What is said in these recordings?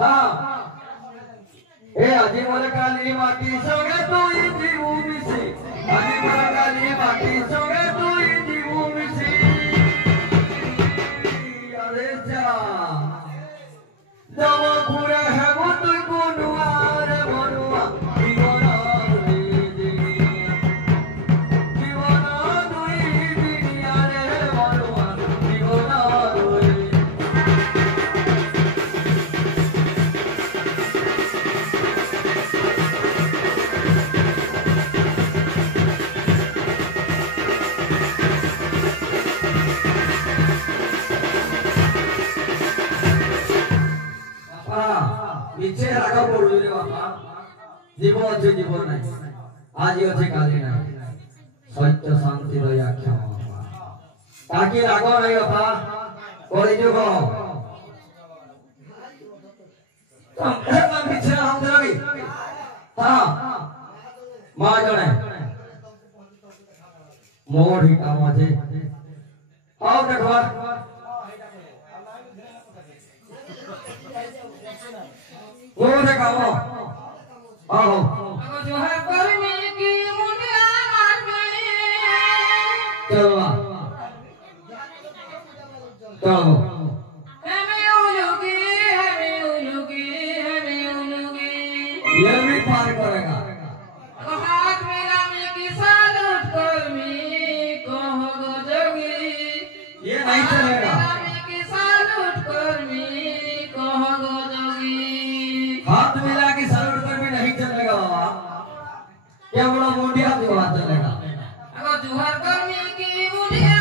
ए आजी मोर काली माटी संगे तुई जीवू मिसी आजी मोर काली माटी संगे तुई जीवू मिसी अरे जा जब पूरे है वो तुई गुनुआ रे बनुआ जीवना दुई दुनिया रे बनुआ जीवना दुई इच्छे राखा पड़ू रे बापा जीवन अच्छे जीवन नहीं आज अच्छे काली नहीं सत्य शांति दया क्षमा ताकि राग नहीं बापा कली जुग पीछे हम लगी हाँ माँ जने मोड़ ही काम आज आओ देखवा वो देखाओ आओ जो है करने की मुंडिया मारने चलो चलो हमें उलूगी ये भी पार करेगा हाथ मिलाने की साथ उठ कर मी कहो जोगी ये नहीं चलेगा मिलाने की साथ उठ कर मी कहो जोगी हाथ मिला के सर पर भी नहीं चलेगा क्या बड़ा मुंडिया जो हाथ चलेगा अगर जुहर करने की मुंडिया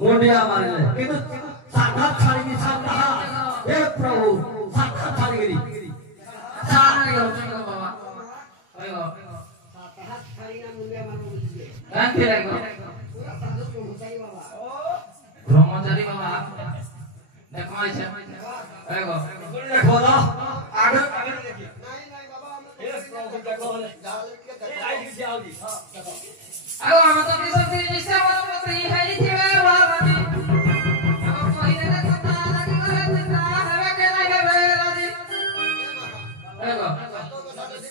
मुंडिया मारे किंतु साक्षात छाड़ी साक्षात हे प्रभु साक्षात छाड़ी गिरी सारे होते हैं बाबा आयो साक्षात छाड़ी ना मुंडिया मारो बोलिए गांधी रहेगा पूरा साधु को होताई बाबा ब्रह्मचारी बाबा देखो ऐसे आयो देखो ना आगे आगे देखिए नहीं बाबा हम ये प्रभु देखो ले आई की जाओगी हां देखो आयो हम तो किसी से निश्चय वाला पत्री है ही थी बाबा जी अब कोई ने पता लगी करे चिंता है के नहीं है राजी आयो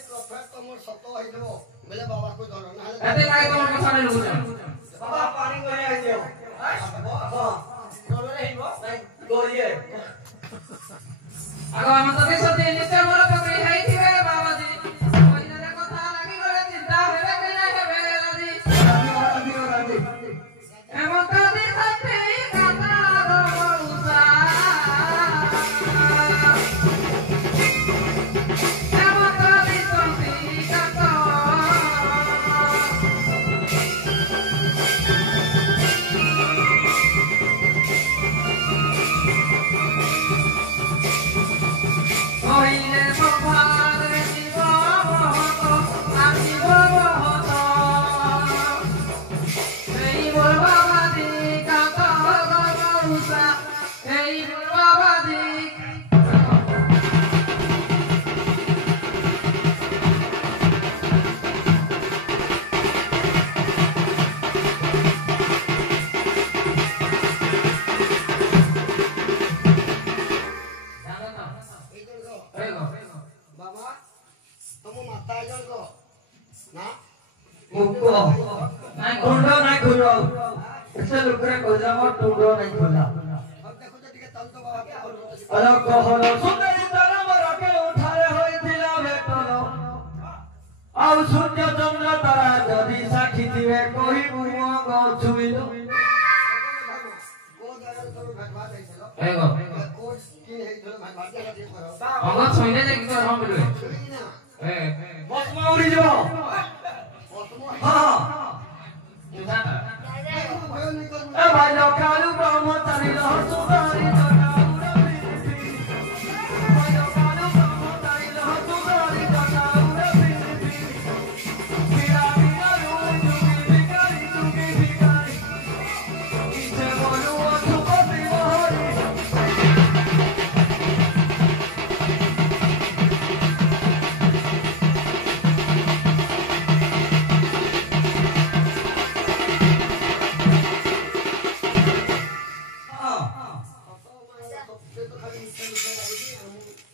प्रॉफिट तो मोर सत्तो है दो बोले बाबा को धरो ना ऐसे लागे तो उनको सारे लोग बाबा पानी को ले जाओ हां चलो रे हिबो नहीं गोरिए आयो हम तो किसी से निश्चय वाला पत्री है ही थी बाबा जी कोई ने पता लगी करे चिंता है के नहीं है राजी एवं कभी सत्य कथा दोसा एवं कभी सत्य कथा ନା ମୁକ ନାଇଁ ଟୁଣ୍ଡ ନାଇଁ ଖୋଲ ଏତେ ଲୋକରେ କହିଲା ମୋ ଟୁଣ୍ଡ ନାଇଁ ଖୋଲା ଆଉ ଦେଖୁଛ ଟିକେ ତନ୍ତ ବାବା ଆଲୋ କହଲ ସୁନ୍ଦରୀ ତାର ମୋର କେଉଁଠାରେ ହୋଇଥିଲା ଭେଟଲ ଆଉ ସୂର୍ଯ୍ୟ ଚନ୍ଦ୍ର ତାରା ଯଦି ସାକ୍ଷୀ ଥିବେ କହିବୁ ମୋ ଗଛୁଇଲୁ କୋ ଜାଗାରେ ସବୁ ଭେଟବା ଦେଇଥିଲ ଏ ଗো କୋ କି ହେଇଥିଲ ଭେଟବା ଟିକେ କର ଅଗ ଛଇଲେ ଯେ କିନ୍ତୁ ରମ ମିଲବେ ନା ଏ ମସ୍ମା ଉଡି ଯିବ ଅତମ ହଁ ତୁସାଟା ଭୟ ਨਹੀਂ କରୁ ଏ ଭାଇ କାଲୁ ବ୍ରହ୍ମଚାରୀ ରହ ସୁନ୍ଦରୀ ଜଟାଉର ପିରି ଭାଇ କାଲୁ ବ୍ରହ୍ମଚାରୀ ରହ ସୁନ୍ଦରୀ ଜଟାଉର ପିରି ପୀଡ଼ା ପୀଡ଼ା ତୁକି ଭିକାରୀ ଇচ্ছে বলু অধুপতি মহরি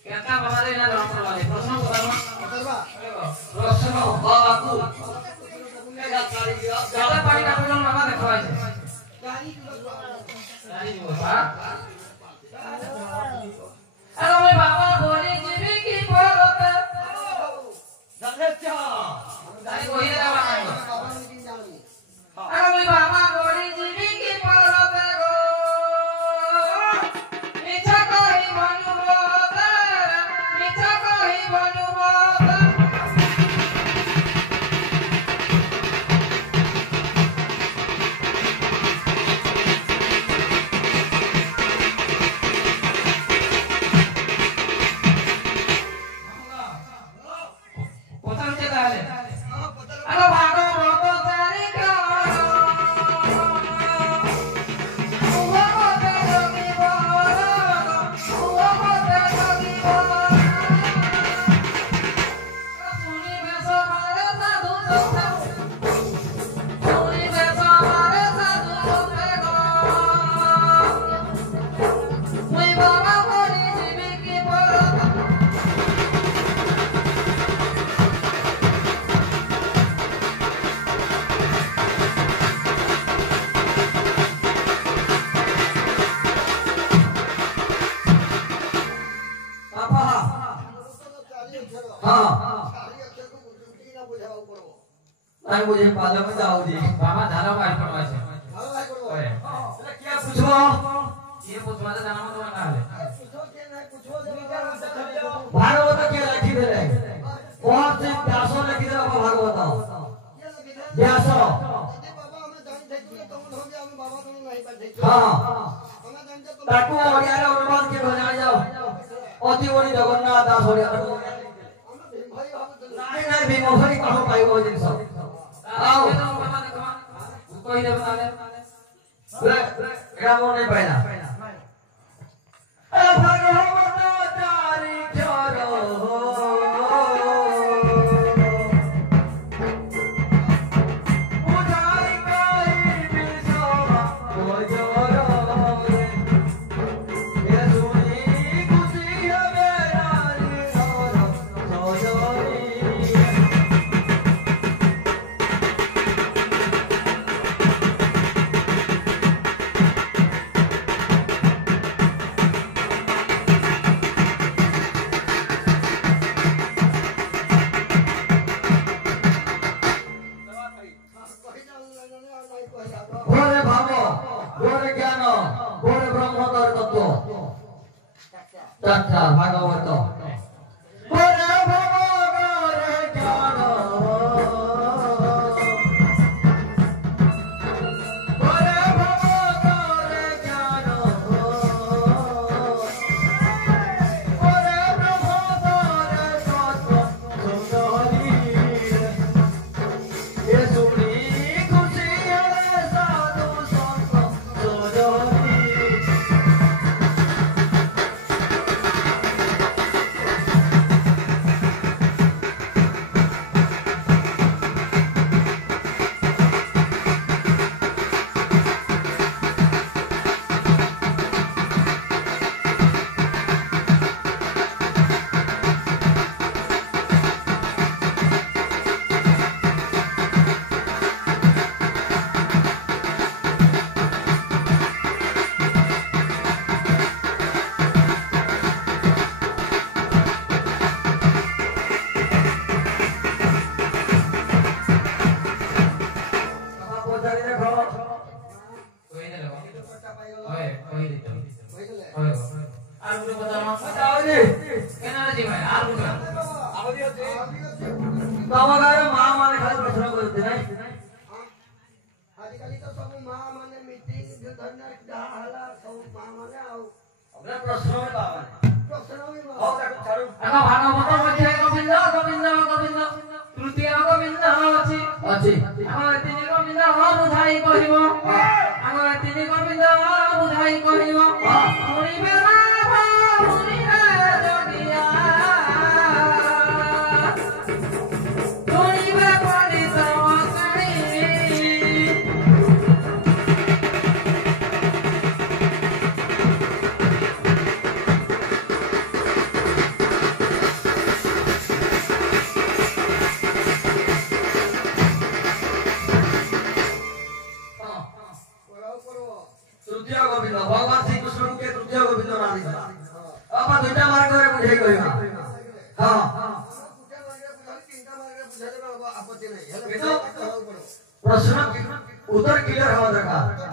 কেতা বাবারে না রম করবালে প্রশ্ন করবা করবা এ গো প্রশ্ন বাবু এগা ছাড়ি গিয়া কেতা পানি কাটুন বাবা দেখো আছে গাড়ি জানি দিব বা আমি বাবা বলি জিবি কি পরতে জানে চা জানি কইরে দেবা নাই বাবা নিয়ে যাবি আমি বাবা বলি জিবি কি পরতে গো মিছা কই বনুবত মিছা কই বনুবত পছন্দ তাহলে আলো ভাগবত চারিক উহমতে জগিব উহমতে জগিব শুনিবে সমারে সাধু সন্তে শুনিবে সমারে সাধু সন্তে গো মুই বাবা বলি জীবি কি পরত পাপা ଚାରି ଅକ୍ଷର ହଁ ଚାରି ଅକ୍ଷରକୁ ବୁଝି ନା ବୁଝାବାକୁ ପଡିବ ନାଇଁ ବୁଝେ ପାଲକ ଯାଉଚି বাবা ধারা বাইর করবা আছে ভালো ভাই করবো ওরে এটা কি পুছব ये पुछवाले জানামা তোমার কাহলে পুছো কে নাই পুছো যে ভাগবত কে লিখি দেলে কোন সে ব্যাস লিখি দেলে ভাগবত কে লিখিলে ব্যাস যদি বাবা ଆମେ ଜାଣି ଦେଖିଲେ ତମ ଧୋବି ଆମେ ବାବା ତମ ନାହିଁ ପାଠେଇ ହଁ ଆମେ ଜାଣିଛେ ତମ ତାକୁ ଓଡ଼ିଆରେ ଅନୁବାଦ କେ ଜାଣି ଯାଅ ଅତି ବଡ଼ି ଜଗନ୍ନାଥ ଦାସ ଓଡ଼ିଆ ଆମେ ଭୀମ ଭାଇ ଭାବୁଥିଲୁ ନାଇଁ ନାଇଁ ଭୀମ ଭଳି କଣ ପାଇବ ଜିନିଷ ଆଉ ବାବା ଦେଖବା কই দেব তাহলে ଏଟା ମନେ ପାଇଲା ଏ ଭାଗବତ ଚାରି କ୍ଷର ବୁଝାଇ କହିବି ସଭା ବଜରରେ ଏ ଶୁଣି ଖୁସି ହେବେ ନାରୀ ଘର ସଜରୀ ঘরে ভাব ঘরে জ্ঞান ঘরে ব্রহ্মতর তত্ত্ব চারটা ভাগবত ঘরে ভাব ঘরে জ্ঞান ঘরে ভাব ঘরে জ্ঞান ঘরে ব্রহ্মতরে তত্ত্ব সুন্দরী এ শুনি খুশি হলে সাধু সন্ত সজনী आजिकाली तो सब माँ माने मीटिंग जो धरना जहाँ हला सब माँ माने आओ अपना प्रश्न में बाबा प्रश्न भी माँ आओ ताको छाड़ू आगो भागवत मध्ये गोविंद गोविंद गोविंद तृतीय गोविंद अछि अछि आगो तिनि गोविंद बुझाई कहिबो आगो तिनि गोविंद बुझाई कहिबो शुनिबे राम शुनिबे जोगिया शुनिबे पंडित मसाई पढ़ाओ पढ़ो तृतीय गोविंद भगवान श्री कृष्ण के तृतीय गोविंद नाम दिया अब दुईटा मार्ग रे बुझे कहिबा हां पूजा मांगे बुझाली तीनटा मांगे बुझाले में आपत्ति नहीं है किंतु पढ़ाओ पढ़ो प्रश्न उत्तर क्लियर हवा दरकार